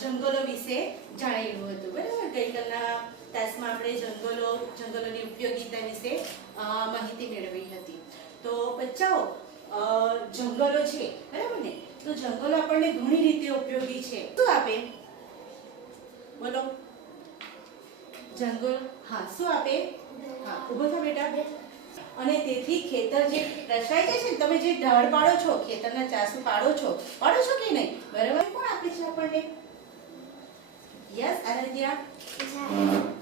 જંગલો વિશે જાણેલું હતું. બરાબર? ગઈકાલના તાસમાં આપણે જંગલો, જંગલોની ઉપયોગીતા વિશે માહિતી મેળવી હતી. તો બચ્ચાઓ જંગલો છે. બરાબર ને? તો જંગલો આપણને ઘણી રીતે ઉપયોગી છે. શું આપે? બોલો. જંગલ? હા, શું આપે? હા, ઊભો થા બેટા. અને તેથી ખેતર જે રસાય છે તમે જે ઢાળ પાડો છો, ખેતરના ચાસુ પાડો છો પાડો છો કે નહીં? બરાબર? કોણ આપે છે આપણને? Yes, Anandya? Yes.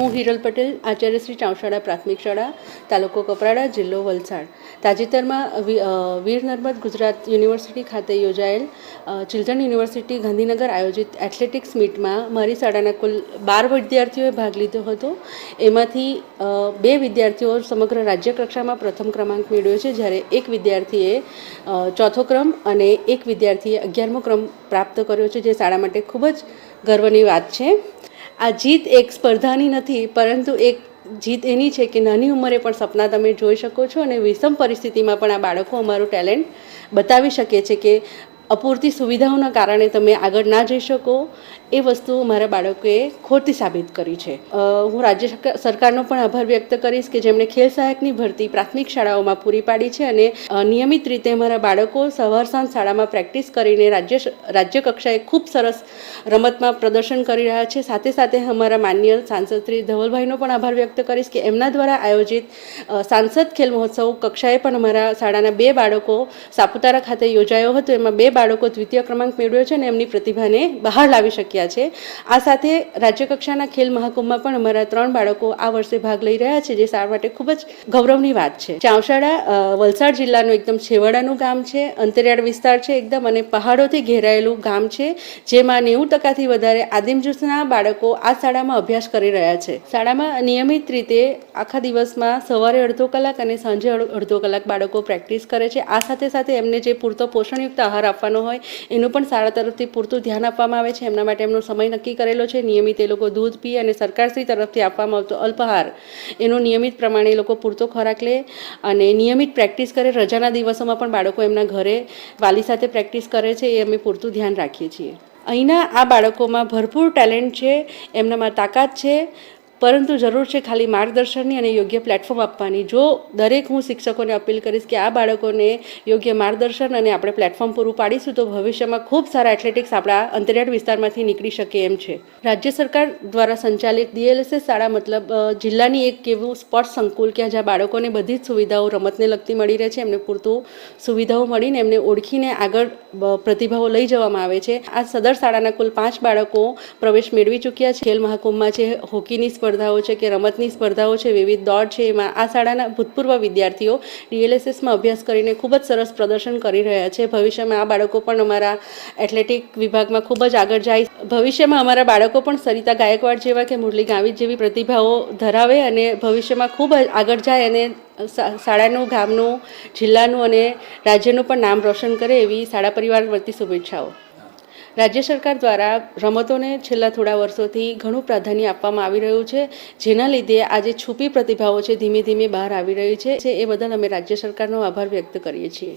હું હિરલ પટેલ, આચાર્ય શ્રી ચાવશાળા પ્રાથમિક શાળા, તાલુકો કપરાડા, જિલ્લો વલસાડ. તાજેતરમાં વીર નર્મદ ગુજરાત યુનિવર્સિટી ખાતે યોજાયેલ ચિલ્ડ્રન યુનિવર્સિટી ગાંધીનગર આયોજિત એથ્લેટિક્સ મીટમાં મારી શાળાના કુલ બાર વિદ્યાર્થીઓએ ભાગ લીધો હતો. એમાંથી બે વિદ્યાર્થીઓ સમગ્ર રાજ્ય કક્ષામાં પ્રથમ ક્રમાંક મેળવ્યો છે, જ્યારે એક વિદ્યાર્થીએ ચોથો ક્રમ અને એક વિદ્યાર્થીએ અગિયારમો ક્રમ પ્રાપ્ત કર્યો છે, જે શાળા માટે ખૂબ જ ગર્વની વાત છે. આ જીત એક સ્પર્ધાની નથી, પરંતુ એક જીત એની છે કે નાની ઉંમરે પણ સપના તમે જોઈ શકો છો અને વિષમ પરિસ્થિતિમાં પણ આ બાળકો અમારું ટેલેન્ટ બતાવી શકે છે કે અપૂરતી સુવિધાઓના કારણે તમે આગળ ના જઈ શકો એ વસ્તુ મારા બાળકોએ ખોટી સાબિત કરી છે. હું રાજ્ય સરકાર- સરકારનો પણ આભાર વ્યક્ત કરીશ કે જેમણે ખેલ સહાયકની ભરતી પ્રાથમિક શાળાઓમાં પૂરી પાડી છે અને નિયમિત રીતે મારા બાળકો સવાર સાંજ શાળામાં પ્રેક્ટિસ કરીને રાજ્ય રાજ્ય કક્ષાએ ખૂબ સરસ રમતમાં પ્રદર્શન કરી રહ્યા છે. સાથે સાથે અમારા માન્ય સાંસદ શ્રી ધવલભાઈનો પણ આભાર વ્યક્ત કરીશ કે એમના દ્વારા આયોજિત સાંસદ ખેલ મહોત્સવ કક્ષાએ પણ અમારા શાળાના બે બાળકો સાપુતારા ખાતે યોજાયો હતો. એમાં બે બાળકો દ્વિતીય ક્રમાંક મેળવ્યો છે અને એમની પ્રતિભાને બહાર લાવી શક્યા છે. આ સાથે રાજ્ય કક્ષાના ખેલ મહાકુંભમાં પણ અમારા ત્રણ બાળકો આ વર્ષે ભાગ લઈ રહ્યા છે, જે સાર માટે ખૂબ જ ગૌરવની વાત છે. ચાવશાળા વલસાડ જિલ્લાનું એકદમ છેવાડાનું ગામ છે, અંતરિયાળ વિસ્તાર છે એકદમ અને પહાડોથી ઘેરાયેલું ગામ છે, જેમાં નેવું ટકાથી વધારે આદિમ જૂથના બાળકો આ શાળામાં અભ્યાસ કરી રહ્યા છે. શાળામાં નિયમિત રીતે આખા દિવસમાં સવારે અડધો કલાક અને સાંજે અડ- અડધો કલાક બાળકો પ્રેક્ટિસ કરે છે. આ સાથે સાથે એમને જે પૂરતો પોષણયુક્ત આહાર આપવાનો હોય, એનું પણ શાળા તરફથી પૂરતું ધ્યાન આપવામાં આવે છે. એમના માટે એમનો સમય નક્કી કરેલો છે. નિયમિત એ લોકો દૂધ પી અને સરકારશ્રી તરફથી આપવામાં આવતો અલ્પહાર, એનો નિયમિત પ્રમાણે એ લોકો પૂરતો ખોરાક લે અને નિયમિત પ્રેક્ટિસ કરે. રજાના દિવસોમાં પણ બાળકો એમના ઘરે વાલી સાથે પ્રેક્ટિસ કરે છે. એ અમે પૂરતું ધ્યાન રાખીએ છીએ. અહીંના આ બાળકોમાં ભરપૂર ટેલેન્ટ છે. એમનામાં તાકાત છે. પરંતુ જરૂર છે ખાલી માર્ગદર્શનની અને યોગ્ય પ્લેટફોર્મ આપવાની. જો દરેક હું શિક્ષકોને અપીલ કરીશ કે આ બાળકોને યોગ્ય માર્ગદર્શન અને આપણે પ્લેટફોર્મ પૂરું પાડીશું તો ભવિષ્યમાં ખૂબ સારા એથ્લેટિક્સ આપણા અંતરિયાળ વિસ્તારમાંથી નીકળી શકે એમ છે. રાજ્ય સરકાર દ્વારા સંચાલિત ડીએલએસએસ શાળા મતલબ જિલ્લાની એક એવું સ્પોર્ટ્સ સંકુલ કે જ્યાં બાળકોને બધી જ સુવિધાઓ રમતને લગતી મળી રહે છે, એમને પૂરતું સુવિધાઓ મળીને એમને ઓળખીને આગળ પ્રતિભાવો લઈ જવામાં આવે છે. આ સદર શાળાના કુલ પાંચ બાળકો પ્રવેશ મેળવી ચૂક્યા છે. ખેલ મહાકુંભમાં છે, હોકીની સ્પર્ધા સ્પર્ધાઓ છે કે રમતની સ્પર્ધાઓ છે, વિવિધ દોડ છે, એમાં આ શાળાના ભૂતપૂર્વ વિદ્યાર્થીઓ ડીએલએસએસમાં અભ્યાસ કરીને ખૂબ જ સરસ પ્રદર્શન કરી રહ્યા છે. ભવિષ્યમાં આ બાળકો પણ અમારા એથ્લેટિક વિભાગમાં ખૂબ જ આગળ જાય. ભવિષ્યમાં અમારા બાળકો પણ સરિતા ગાયકવાડ જેવા કે મુરલી ગાવિત જેવી પ્રતિભાઓ ધરાવે અને ભવિષ્યમાં ખૂબ જ આગળ જાય અને શાળાનું, ગામનું, જિલ્લાનું અને રાજ્યનું પણ નામ રોશન કરે એવી શાળા પરિવાર વતી શુભેચ્છાઓ. રાજ્ય સરકાર દ્વારા રમતોને છેલ્લા થોડા વર્ષોથી ઘણું પ્રાધાન્ય આપવામાં આવી રહ્યું છે, જેના લીધે આજે છુપી પ્રતિભાઓ છે ધીમે ધીમે બહાર આવી રહી છે. એ બદલ અમે રાજ્ય સરકારનો આભાર વ્યક્ત કરીએ છીએ.